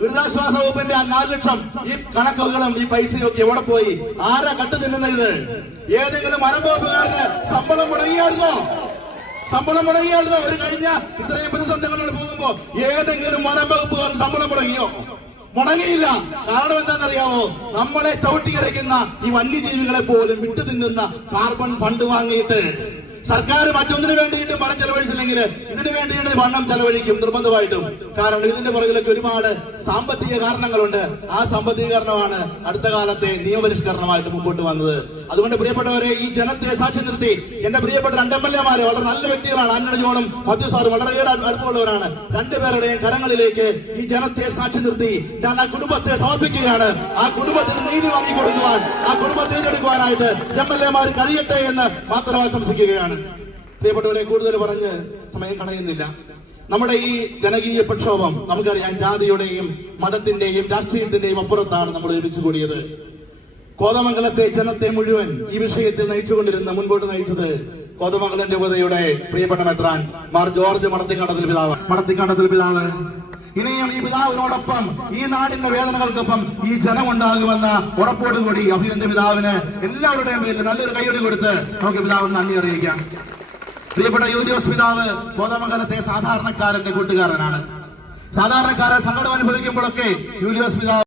ദുരിതാശ്വാസ വകുപ്പിന്റെ നാല് ലക്ഷം ഈ കണക്കുകളും ഈ പൈസയും ഒക്കെ എവിടെ പോയി? ആരാ കട്ടു തിന്നുന്നത്? ഏതെങ്കിലും മരംപോപ്പുകാരന് ശമ്പളം മുടങ്ങിയായിരുന്നോ? ശമ്പളം മുടങ്ങിയായിരുന്നോ? ഒരു കഴിഞ്ഞ ഇത്രയും പ്രതിസന്ധികളിലൂടെ പോകുമ്പോ ഏതെങ്കിലും വനംവകുപ്പുകാരൻ ശമ്പളം മുടങ്ങിയോ? മുടങ്ങിയില്ല. കാരണം എന്താണെന്നറിയാമോ നമ്മളെ ചവിട്ടിയരയ്ക്കുന്ന ഈ വന്യജീവികളെ പോലും വിട്ടു തിന്നുന്ന കാർബൺ ഫണ്ട് വാങ്ങിയിട്ട് സർക്കാർ മറ്റൊന്നിനു വേണ്ടിയിട്ട് പണം ചെലവഴിച്ചില്ലെങ്കിൽ ഇതിനു വേണ്ടിയിട്ട് പണം ചെലവഴിക്കും നിർബന്ധമായിട്ടും. കാരണം ഇതിന്റെ പുറകിലൊക്കെ ഒരുപാട് സാമ്പത്തിക കാരണങ്ങളുണ്ട്. ആ സാമ്പത്തിക കാരണമാണ് അടുത്ത കാലത്തെ നിയമപരിഷ്കരണമായിട്ട് മുമ്പോട്ട് വന്നത്. അതുകൊണ്ട് പ്രിയപ്പെട്ടവരെ ഈ ജനത്തെ സാക്ഷി നിർത്തി എന്റെ പ്രിയപ്പെട്ട രണ്ട് എം എൽ എമാര് വളരെ നല്ല വ്യക്തികളാണ്. അന്നണ ജോണും മധു സാറും വളരെ അടുപ്പമുള്ളവരാണ്. രണ്ടുപേരുടെയും കരങ്ങളിലേക്ക് ഈ ജനത്തെ സാക്ഷി നിർത്തി ഞാൻ ആ കുടുംബത്തെ സമർപ്പിക്കുകയാണ്. ആ കുടുംബത്തിന് നീതി വാങ്ങിക്കൊടുക്കുവാൻ ആ കുടുംബത്തെ ഏറ്റെടുക്കുവാനായിട്ട് എം എൽ എമാർ കഴിയട്ടെ എന്ന് മാത്രം ആശംസിക്കുകയാണ്. പ്രിയപ്പെട്ടവരെ കൂടുതൽ പറഞ്ഞ് സമയം കളയുന്നില്ല. നമ്മുടെ ഈ ജനകീയ പ്രക്ഷോഭം നമുക്കറിയാം ജാതിയുടെയും മതത്തിന്റെയും രാഷ്ട്രീയത്തിന്റെയും അപ്പുറത്താണ് നമ്മൾ ഒരുമിച്ച് കൂടിയത്. കോതമംഗലത്തെ ജനത്തെ മുഴുവൻ ഈ വിഷയത്തിൽ നയിച്ചുകൊണ്ടിരുന്ന മുൻപോട്ട് നയിച്ചത് കോതമംഗലം രൂപതയുടെ പ്രിയപ്പെട്ട മെത്രാൻ മാർ ജോർജ് മടത്തിക്കണ്ടത്തിൽ പിതാവ്. മടത്തിക്കണ്ടത്തിൽ പിതാവ്. ഇനിയും ഈ പിതാവിനോടൊപ്പം ഈ നാടിന്റെ വേദനകൾക്കൊപ്പം ഈ ജനം ഉണ്ടാകുമെന്ന ഉറപ്പോടുകൂടി അഭിനന്ദ പിതാവിന് എല്ലാവരുടെയും പേരിൽ നല്ലൊരു കൈയടി കൊടുത്ത് നമുക്ക് പിതാവിന് നന്ദി അറിയിക്കാം. പ്രിയപ്പെട്ട യൂദിയോസ് പിതാവ് കോതമംഗലത്തെ സാധാരണക്കാരന്റെ കൂട്ടുകാരനാണ്. സാധാരണക്കാരെ സങ്കടം അനുഭവിക്കുമ്പോഴൊക്കെ യൂലിയോസ് പിതാവ്